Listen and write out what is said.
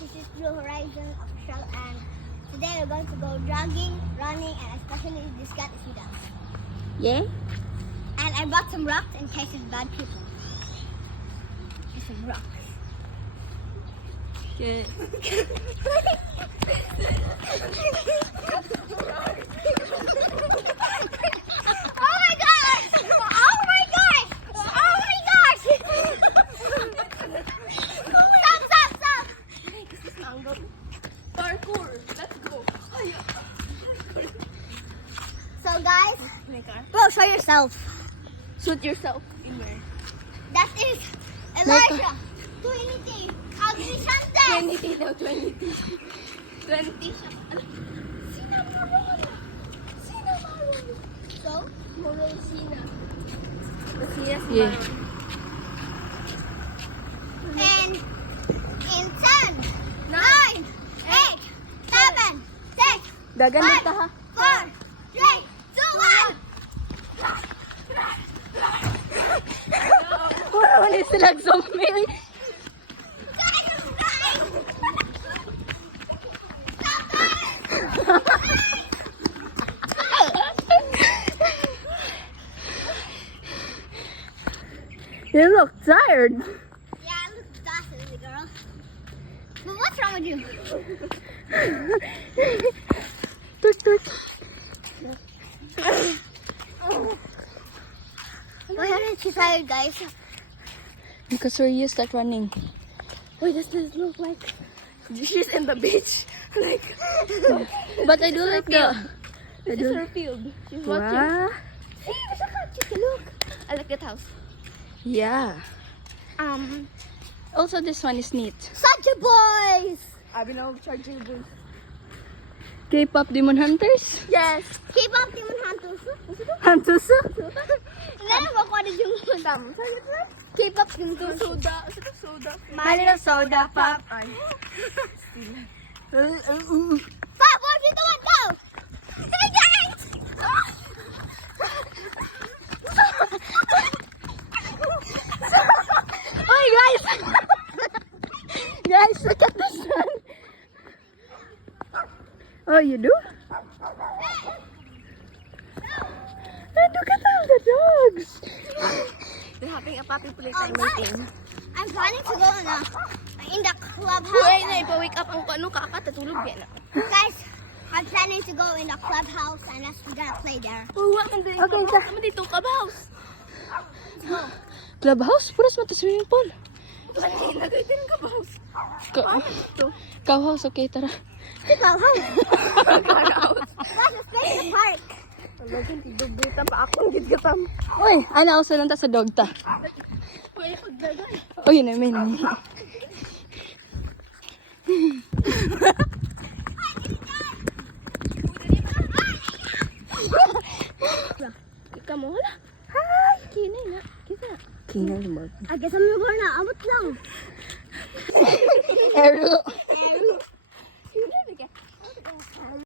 this is Blue Horizon official, and today we're going to go jogging, running, and especially this cat is with us. Yeah? And I brought some rocks in case of bad people. Just some rocks. Okay. Oh my gosh! Oh my gosh! Oh my gosh! Stop! Parkour. Let's go. So guys, bro, show yourself. Shoot yourself in where? That is Elijah. 20. Ugly Shantes. 20 daw, 20. 20 siya. So, Morosina. Yes, and in 10, 9, 8, 7, 6, Dagan 5, dito ha. 4, 3, 2, 1. Wala na sila zombie. You look tired. Yeah, I look exhausted, girl. But what's wrong with you? Tut tut. Why aren't you tired, guys? Because we're used to running. Wait, does this look like she's in the beach? Like, but I do like the. This is her field. She's watching. Wow. See, there's a cat. Just look. I like that house. Yeah. Also, this one is neat. Such a boys! Abi na charging boys. K-pop Demon Hunters. Yes. Keep up, Demon Hunters. Hunters. Ganun ba kung ano yung dam? K-pop yung Soda. Soda. My little soda pop. Ay. Pop, 4, 3, 2, 1, go! Hey, guys! Oh, guys! Guys, look at this one. Oh, you do? And look at all the dogs. They're having a puppy play Oh, time guys, meeting. I'm planning to go in the clubhouse. Uy, na ipa-wake up ang ano kakatulog yan. Guys, I'm planning to go in the clubhouse and we're gonna play there. Oh, what man dito? Okay, sa- Naman dito clubhouse. Clubhouse? Puras mo to swimming pool. Lagay din clubhouse. Cowhouse, okay, tara. The clubhouse. Clubhouse. Guys, let's play in the park. Lagyan ti dugbuta pa akong gitgatam. Uy, ana ako lang ta sa dog ta. Uy, pagdagay. Uy, namin, namin. Ika mo hala. Hi. Kinay na. Kita. Kinay mo. I guess I'm gonna abot lang. Ero.